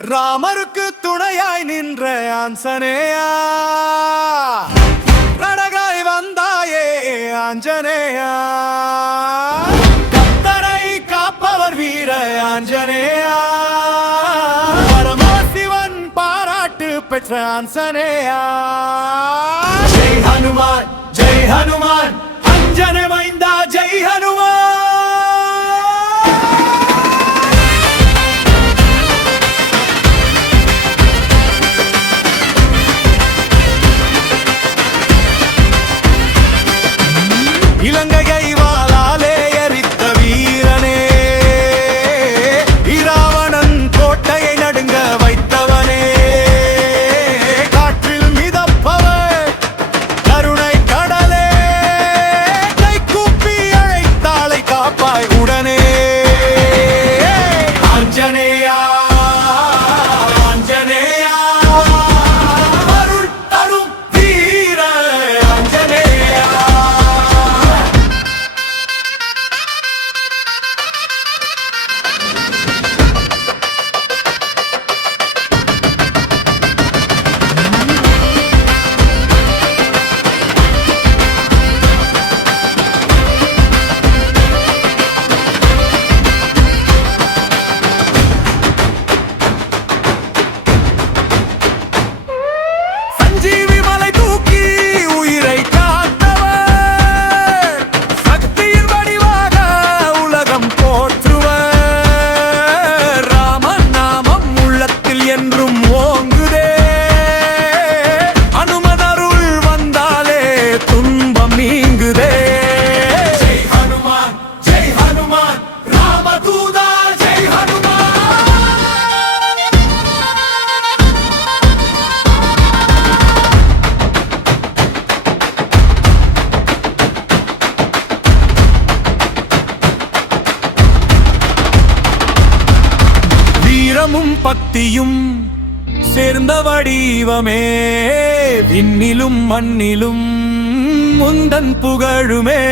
ராமருக்கு துணையாய் நின்ற ஆஞ்சநேயா, கடகாய் வந்தாயே ஆஞ்சநேயா, கத்தனை காப்பவர் வீர ஆஞ்சநேயா, பரமசிவன் பாராட்டு பெற்ற ஆஞ்சநேயா. ஜெய் ஹனுமான், ஜெய் ஹனுமான், அஞ்சனை மைந்தா ஜெய் ஹனுமான். இலங்கையை வாளாலே எரித்த வீரனே, இராவணன் கோட்டையை நடுங்க வைத்தவனே, காற்றில் மிதப்பவர் கருணை கடலே, கை கூப்பி அழைத்தாளை காப்பாய் உடனே. ஆஞ்சநேயா, ஆஞ்சநேயா, அருள் தரும் வீர ஆஞ்சநேயா. சஞ்சீவி மலை தூக்கி உயிரை காத்தவர், சக்தியின் வடிவாக உலகம் போற்றுவர். ராமன் நாமம் உள்ளத்தில் என்றும் ஓங்குதே, அனுமதருள் வந்தாலே துன்பம் நீங்குதே. ஜெய் ஹனுமான், ஜெய் ஹனுமான், ராமதூதா ஜெய் ஹனுமான். வீரமும் பக்தியும் சேர்ந்த வடிவமே, விண்ணிலும் மண்ணிலும் முந்தன் புகழுமே.